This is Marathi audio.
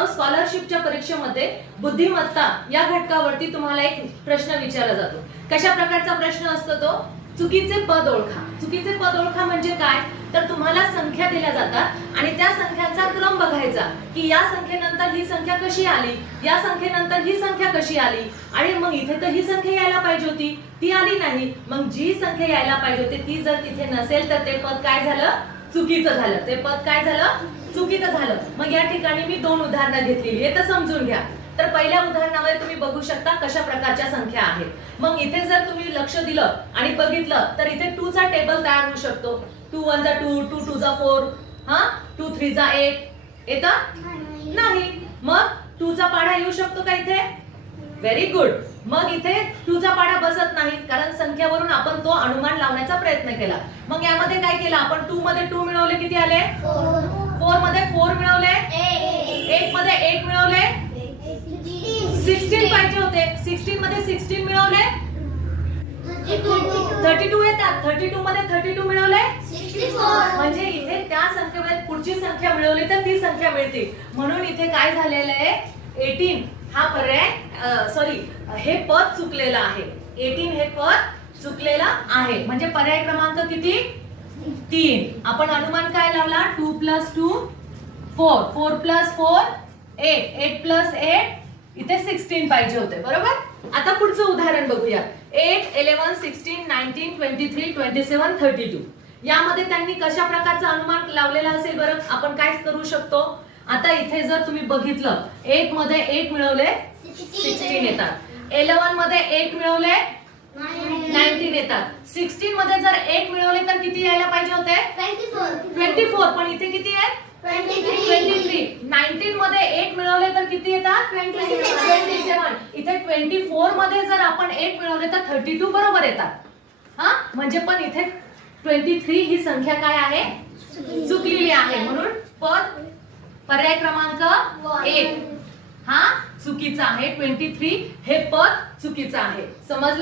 मित्रांनो, स्कॉलरशिपच्या परीक्षेमध्ये बुद्धिमत्ता या घटकावरती तुम्हाला एक प्रश्न विचारला जातो. कशा प्रकारचा प्रश्न असतो तो? चुकीचे पद ओळखा. चुकीचे पद ओळखा म्हणजे काय? तर तुम्हाला संख्या दिल्या जातात आणि त्या संख्यांचा क्रम बघायचा की या संख्येनंतर ही संख्या कशी आली, या संख्येनंतर ही संख्या कशी आली, आणि मग इथे तर ही संख्या यायला पाहिजे होती, ती आली नाही. मग जी संख्या यायला पाहिजे होती ती जर तिथे नसेल तर ते पद काय झालं? चुकीचं झालं. ते पद काय झालं? चुकीचं झालं. मग या ठिकाणी मी दोन उदाहरणं घेतलेली आहेत, तर समजून घ्या. तर पहिल्या उदाहरणामध्ये तुम्ही बघू शकता कशा प्रकारच्या संख्या आहेत. मग इथे जर तुम्ही लक्ष दिलं आणि बघितलं तर इथे 2 चा टेबल तयार होऊ शकतो. 2 1 जा 2, 2 2 जा 4, 2 3 जा 8 येतं नाही. मग 2 चा पाढा येऊ शकतो का इथे? Very good. मग इथे 2 चा पाढा बसत नाही कारण संख्यावरून आपण तो अनुमान लावण्याचा प्रयत्न केला. मग यामध्ये काय केलं आपण? 2 मध्ये 2 मिळवले, किती आले? 4 मध्ये 4 मिळवले, 8 मध्ये 8 मिळवले, 16 पाहिजे होते. 16 मध्ये 16 मिळवले, 32 येतात. 32 मध्ये 32 मिळवले, 64. म्हणजे इथे त्या संख्येमध्ये पुढची संख्या मिळवली तर ती संख्या मिळते. म्हणून इथे काय झालेलं आहे? 18 हा पर्याय सॉरी हे पद चुकलेलं आहे. 18 हे पद चुकलेलं आहे. म्हणजे पर्याय क्रमांक किती? 3. आपण अनुमान काय लावला? 2 + 2 4, 4 + 4 8, 8 + 8 इथे 16 पाहिजे होते, बरोबर? आता पुढचं उदाहरण बघूया. 8 11 16 19 23 27 32 यामध्ये त्यांनी कशा प्रकारचं अनुमान लावलेलं असेल बरं? आपण काय करू शकतो? आता इथे जर तुम्ही बघितलं 8 मध्ये 8 मिळवले 16 येतात. 11 मध्ये 8 मिळवले 19 येतात. 16 मध्ये जर 8 मिळवले तर किती यायला पाहिजे होते? 24. पण इथे किती आहे? 23. 19 मध्ये 8 मिळवले तर किती येतात? 27. इथे 24 मध्ये जर आपण 8 मिळवले तर 32 बरोबर येतात. म्हणजे पण इथे 23 ही संख्या काय आहे? चुकलेली आहे. म्हणून पद पर्याय क्रमांक 1 हा चुकीचा आहे. 23 हे पद चुकीचं आहे. समजलं?